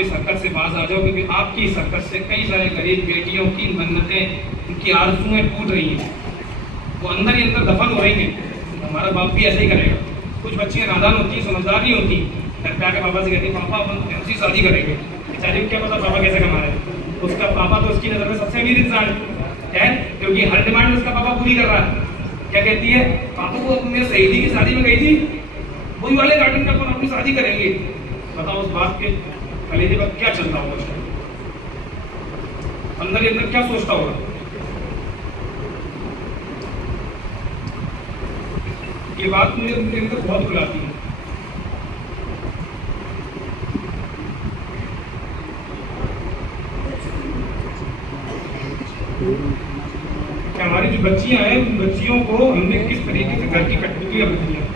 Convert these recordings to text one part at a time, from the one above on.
आप इस हरकत से बाज आ जाओ, क्योंकि आपकी इस हरकत से कई सारे गरीब बेटियों की मन्नतें, उनकी आरज़ुएं टूट रही हैं, वो अंदर ही अंदर दफन हो रही हैं। हमारा बाप भी ऐसे ही करेगा। कुछ बच्चियाँ नादान होती हैं, समझदार नहीं होती, घर पे आके पापा से कहती पापा अपन ऐसी शादी करेंगे। बेचारी को क्या पता पापा कैसे कमा रहे हैं। उसका पापा तो उसकी नज़र में सबसे अमीर इंसान है, क्योंकि हर डिमांड उसका पापा पूरी कर रहा है। क्या कहती है, पापा को अपनी सहेली की शादी में गई थी, वही वाले गार्डन में अपन अपनी शादी करेंगे। बताओ उस बात के कलेजे पर क्या चलता होगा, अंदर ही अंदर क्या सोचता होगा। ये बात मुझे उनके अंदर बहुत बुलाती है। कि हमारी जो बच्चियां हैं, उन बच्चियों को हमने किस तरीके से घर की कठपुतलियां बनी है।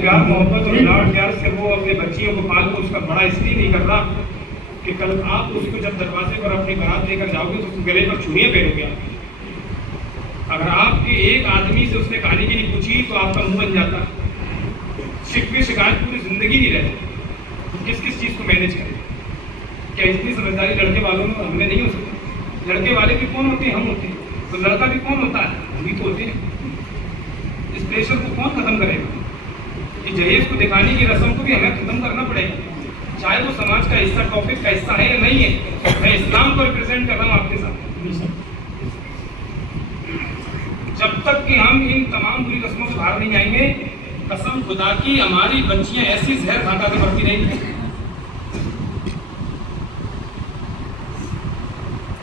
प्यार मोहब्बत और लाड प्यार से वो अपने बच्चियों को पाल को उसका बड़ा इसलिए नहीं कर रहा कि कल आप उसको जब दरवाजे पर अपनी बारात लेकर जाओगे तो उसके गले पर चूड़ियां पहनोगे। अगर आपके एक आदमी से उसने कहानी की नहीं पूछी तो आपका मुंह बन जाता, शिकवे शिकायत पूरी जिंदगी नहीं रहती। तो किस किस चीज को मैनेज करें? क्या इतनी समझदारी लड़के वालों में हमने नहीं हो सकती? लड़के वाले भी कौन होते हैं? हम होते हैं। तो लड़का भी कौन होता है? हम भी तो होते हैं। इस प्रेशर को कौन खत्म करेगा? कि जहेज को दिखाने की रस्म को भी हमें खत्म करना पड़ेगा, चाहे वो समाज का हिस्सा, टॉपिक का हिस्सा है या नहीं है। मैं इस्लाम को रिप्रेजेंट कर रहा हूँ आपके साथ। जब तक कि हम इन तमाम बुरी रस्मों से बाहर नहीं आएंगे, कसम खुदा की हमारी बच्चियां ऐसी जहर खा के बढ़ती रहेंगी।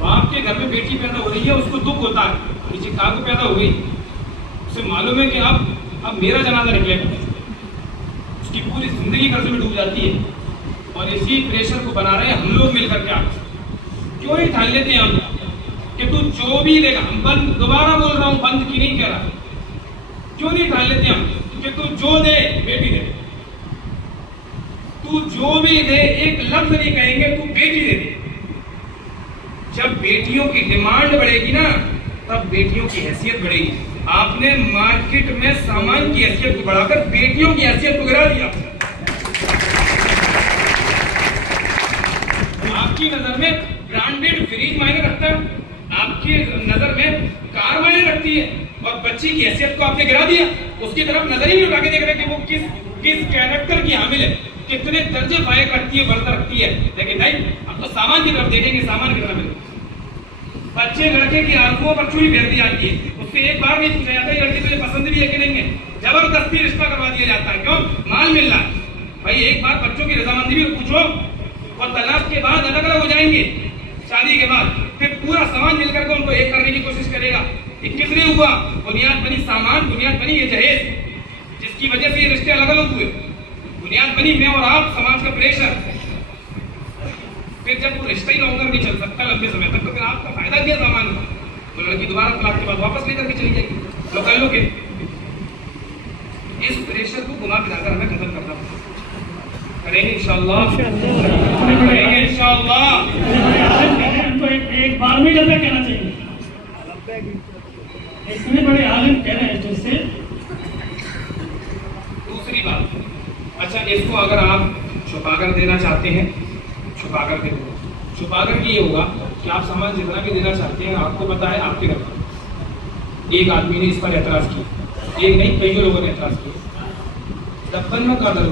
बाप के घर में बेटी पैदा हो रही है, उसको दुख होता है कि कहाँ को पैदा हो गई, उसे मालूम है कि अब मेरा जनाजा निकलेगा, उसकी पूरी जिंदगी कर्ज में डूब जाती है। और इसी प्रेशर को बना रहे हैं हम लोग मिलकर के। आप क्यों नहीं ठान लेते हैं हम कि तू जो भी देगा, हम बंद, दोबारा बोल रहा हूं, बंद की नहीं कह रहा, क्यों नहीं ठान लेते हम कि तू जो दे बेटी दे, तू जो भी दे, एक लफ्ज नहीं कहेंगे तू बेटी दे दे। जब बेटियों की डिमांड बढ़ेगी ना, तब बेटियों की हैसियत बढ़ेगी। आपने मार्केट में सामान की हैसियत को बढ़ाकर बेटियों की हैसियत को गिरा दिया। आपकी नजर में ब्रांडेड फ्रिज मायने रखता है, आपकी नजर में कार मायने रखती है, और बच्ची की हैसियत को आपने गिरा दिया। उसकी तरफ नजर ही नहीं उठा के देख रहे कि वो किस कैरेक्टर की हामिल है, कितने दर्जे फायक रखती है, बर्द रखती है। लेकिन नहीं, अब तो सामान की तरफ देखेंगे, सामान की तरफ। बच्चे लड़के की आंखों पर चूड़ी फेर दी जाती है, उससे एक बार नहीं पूछा जाता लड़की तुझे पसंद भी है कि नहीं है, जबरदस्ती रिश्ता करवा दिया जाता है। क्यों? माल मिल रहा है। भाई एक बार बच्चों की रजामंदी भी पूछो, और तलाक के बाद अलग अलग हो जाएंगे, शादी के बाद फिर पूरा समाज मिलकर के उनको एक करने की कोशिश करेगा। ये किस लिए हुआ? बुनियाद बनी सामान, बुनियाद बनी ये जहेज, जिसकी वजह से ये रिश्ते अलग अलग हुए। बुनियाद बनी मैं और आप, समाज का प्रेशर। फिर जब वो रिश्ता ही लॉन्गर नहीं चल सकता लंबे समय तक, तो फिर आपका फायदा क्या सामान का? तो लड़की दोबारा तलाक के बाद वापस लेकर के चली जाएगी। लोग कर लो के इस प्रेशर को घुमा फिराकर हमें खत्म करना करेंगे इंशाअल्लाह, करेंगे इंशाअल्लाह। तो एक बार में ज्यादा कहना चाहिए, इतने बड़े आलिम कह रहे हैं जैसे। दूसरी बात, अच्छा इसको अगर आप छुपाकर देना चाहते हैं, छुपाकर दे दो। छुपाकर की ये होगा कि आप समाज जितना भी देना चाहते हैं, आपको पता है आपके घर पर एक आदमी ने इस पर एतराज किया, एक नहीं कई लोगों ने एतराज किया, दफ्तर में कदर